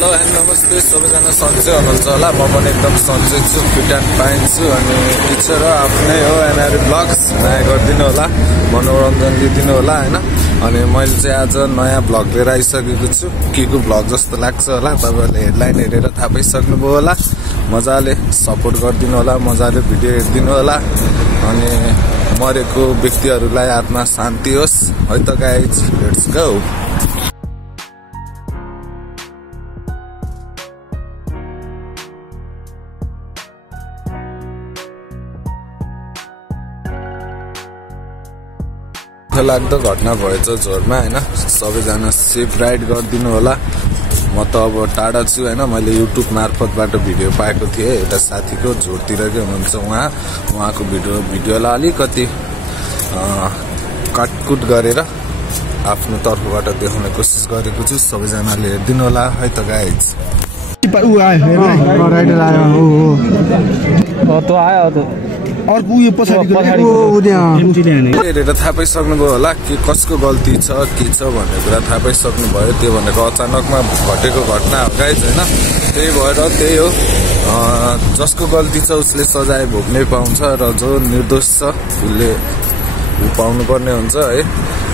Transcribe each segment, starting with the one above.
Hello and नमस्ते सबैजना सन्चै हुनुहुन्छ होला। म पनि एकदम सन्चै छु, फिट एन्ड फाइन छु। अनि टिचर आफ्नै हो एनआर ब्लग्स माया गरिदिनु होला, मनोरञ्जन दिइदिनु होला हैन। अनि मैले चाहिँ आज नयाँ भ्लग लिएर आइसकेको छु। केको भ्लग जस्तो लाग्छ होला, तपाईहरुले हेडलाइन हेरेर थाहा पाइसक्नुभयो होला। मजाले सपोर्ट गरिदिनु होला, मजाले भिडियो हेरिदिनु होला। अनि मरेको व्यक्तिहरूलाई आत्मा शान्ति होस् है त गाइज। Let's go. लाग्दो घटना भएछ झोरमा हैन। सबैजना सेफ राइड गरिदिनु होला। म त अब टाढा छु हैन। मैले युट्युब मार्फतबाट भिडियो पाएको थिएँ एउटा साथीको, झोरतिरकै हुनुहुन्छ उहाँको भिडियोलाई अलिकति काटकुट गरेर आफ्नो तर्फबाट देखाउने कोसिस गरेको छु। सबैजनाले हेरिदिनु होला है त गाइज। अर्को यो पछाडि हेरेर थाहा पाइसक्नुभयो होला कि कसको गल्ती छ के छ भन्ने कुरा थाहा पाइसक्नुभयो। त्यो भनेको अचानकमा घटेको घटना हो गाइज हैन। त्यही भएर त्यही हो, जसको गल्ती छ उसले सजाय भोग्नै पाउँछ र जो निर्दोष छ उसले पाउनु पर्ने हुन्छ है,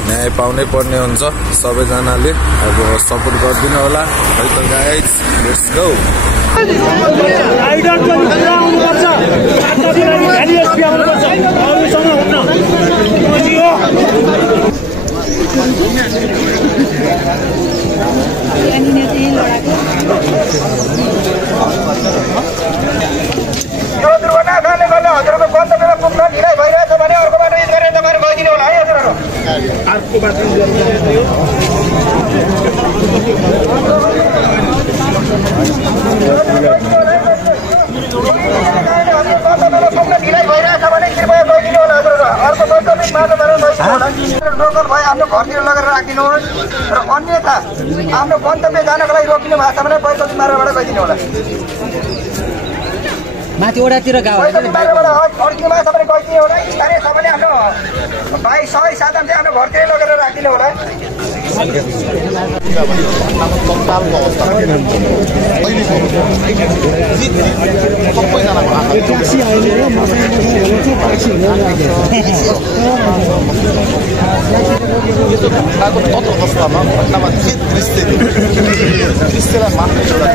न्याय पाउनै पर्ने हुन्छ। सबैजनाले अब सपोर्ट गरिदिनु होला है त गाइज। Let's go. यो दुर्घटना कारणले गर्दा हजुरको गन्तव्यमा पुग्न ढिलाइ भइरहेछ भने अर्को बाटो युज गरेर तपाईहरु गइदिनु होला है हजुरहरु। अर्को बाटो युज गर्नु ढिलाइ भइरहेछ भने कृपया गइदिनु होला हजुरहरु। अर्को गन्तव्य बाटो गरेर गइदिनु होला। लोकल भए आफ्नो घरतिर लगेर राखिदिनुहोस् र अन्यथा आफ्नो गन्तव्य जानका लागि रोकिनु भएको छ भने पैसा मार्गबाट गइदिनु होला। माथि ओडातिर गाउँ अड्किनु भएको छ भने गइदिनु होला। स्थानीय छ भने आफ्नो भाइ सबै साधन चाहिँ आफ्नो घरतिर लगेर राखिदिनु होला। अवस्थामा घटनामा जे दृश्यलाई मात्र एउटा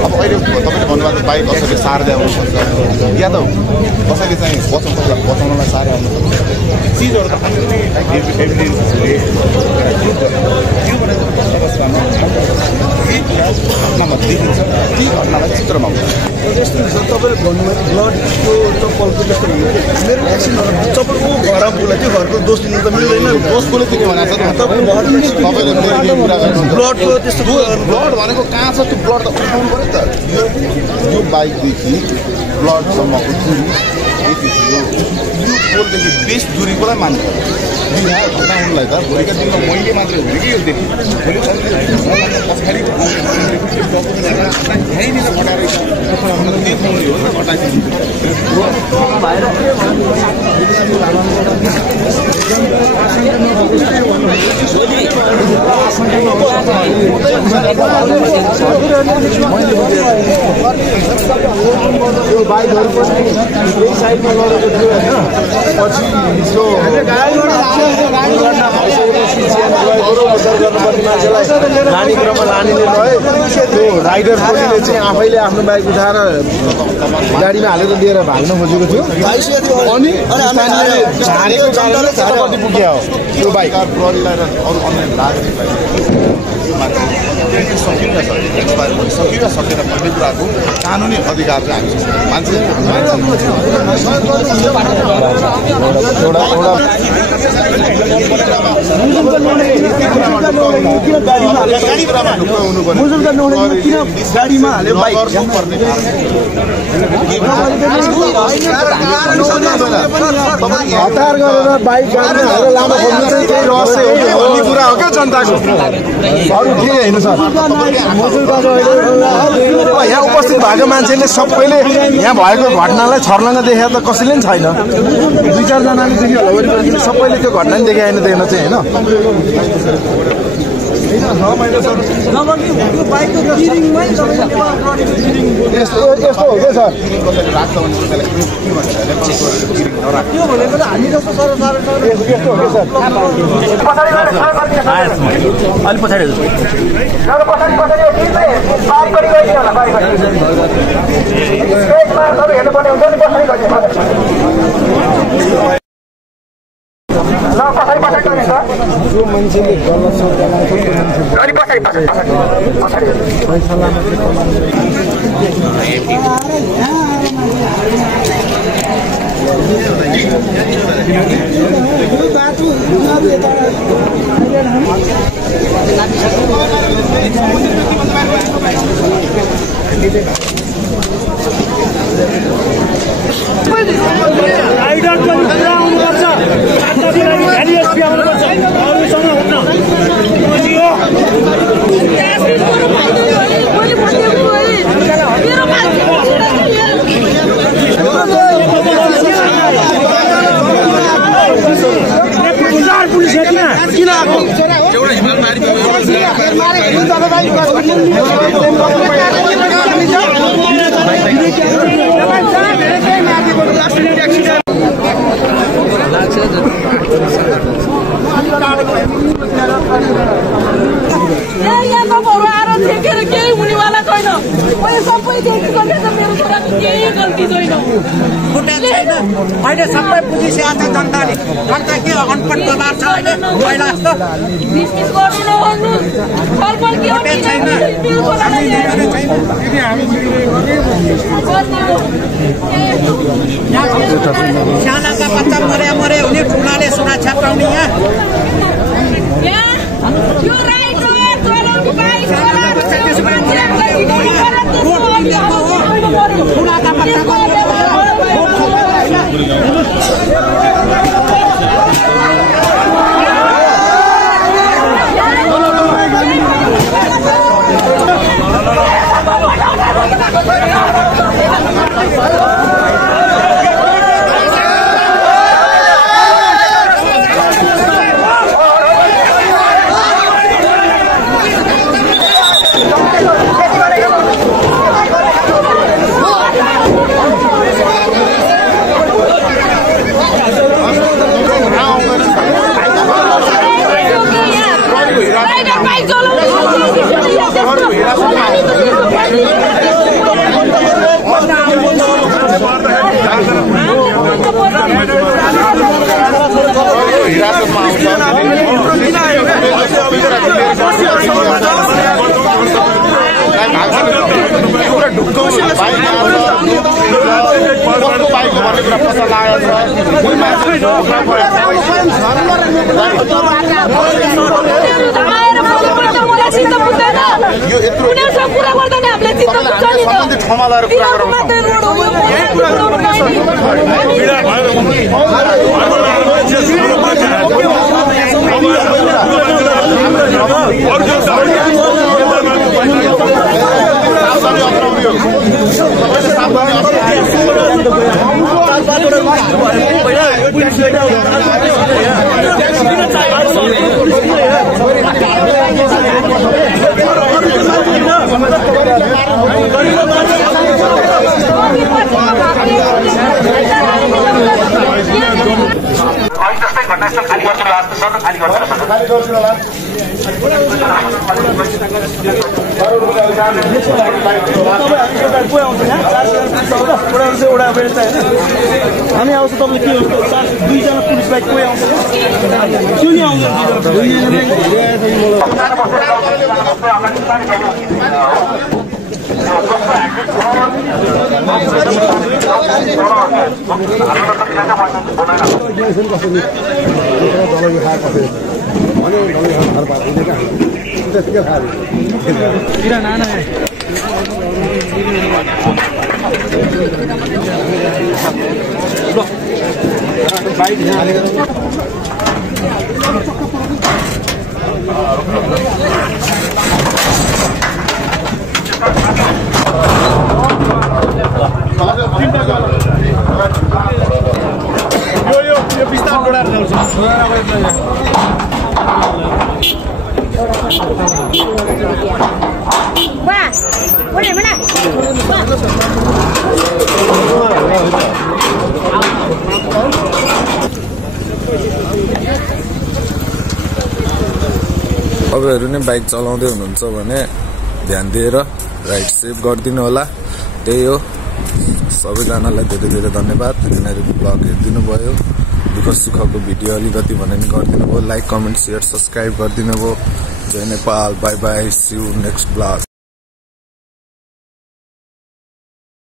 अब अहिले तपाईँले भन्नुभएको बाइक कसैले सार्दै आउनुपर्छ या त कसैले चाहिँ बचाउनलाई सार्दै आउनुपर्छ। चिजहरू त घटनामा देखिन्छ, ती घटनालाई चित्रमा हुन्छ। यस्तो हुन्छ तपाईँले भन्नुभयो ब्लडको चप्पलको जस्तो मेरो एक्सिडेन्ट चप्पलको घर आफूलाई त्यो घरको दोष दिनु त मिल्दैन। दोष कसले दिने भनेको छ तपाईँले कुरा गर्नु ब्लडको त्यस्तो ब्लड भनेको कहाँ छ त्यो ब्लड त उठाउनु पऱ्यो त। यो बाइकदेखि ब्लडसम्मको दूरी यति थियो। यो पोलदेखि बेस दूरी कसलाई मान्छ बिहा घटाउनुलाई त भोलिका दिनमा मैले मात्रै हुने कि यो दिन भोलि पछाडि यहीँनिर घटाएर देखाउने हो नि घटाइदिनु। यो बाइकहरू पनि यही साइडमा लडेको थियो होइन। पछि यसो लाने क्रममा लानेले लगे। त्यो राइडर टोलीले चाहिँ आफैले आफ्नो बाइक उठाएर गाडीमा हालेर लिएर भाग्न खोजेको थियो। अनि झारेको कारणले झारेपट्टि पुग्यो त्यो बाइक। प्रहरीलाई र अरू अन्य नागरिकलाई सकिन एक्सपायर भइसक्यो सकेर भन्ने कुराको कानुनी अधिकार चाहिँ हामी कुरामा ढुक्क हुनु पर्यो मुजुर गर्नु किन गाडीमा हाल्यो बाइक हतार गरेर बाइक गाडीमा हालेर लामो खोज्नु चाहिँ त्यही रहस्य हो भन्ने कुरा हो क्या जनताको अरू के होइन सर यहाँ उपस्थित भएको मान्छेले सबैले यहाँ भएको घटनालाई छर्लङ्ग देखेको त कसैले पनि छैन 2-4 जनाले देख्यो होला वरिपरि सबैले त्यो घटना नि देखे होइन देख्न चाहिँ होइन यस्तो हो क्या सर त्यो भनेको त हामी जस्तो सर यस्तो हो क्या सर अलि पछाडि जो मान्छेले गलत शब्द लाउँछ अहिले सबै बुझिसकेको छ जनताले जनता के अनपढ दबाब छ अहिले पहिला जस्तो सानाका बच्चा मरे हुने ठुलाले सुरक्षा पाउने ठुलाका बच्चा हामी आउँछ तपाईले के हो 2 जना पुलिस बाइक कोही आउँछ त्यो नि आउँछ यो बिस्तार डोडाएर जाउँछ तपाईँहरू नै बाइक चलाउँदै हुनुहुन्छ भने ध्यान दिएर राइड सेभ गरिदिनु होला। त्यही हो, सबैजनालाई धेरै धेरै धन्यवाद। यहाँनिर ब्लग हेरिदिनु भयो, दुःख सुखको भिडियो अलिकति भने नि गरिदिनु भयो। लाइक कमेन्ट सेयर सब्सक्राइब गरिदिनु भयो। जय Nepal, bye bye, see you next blog.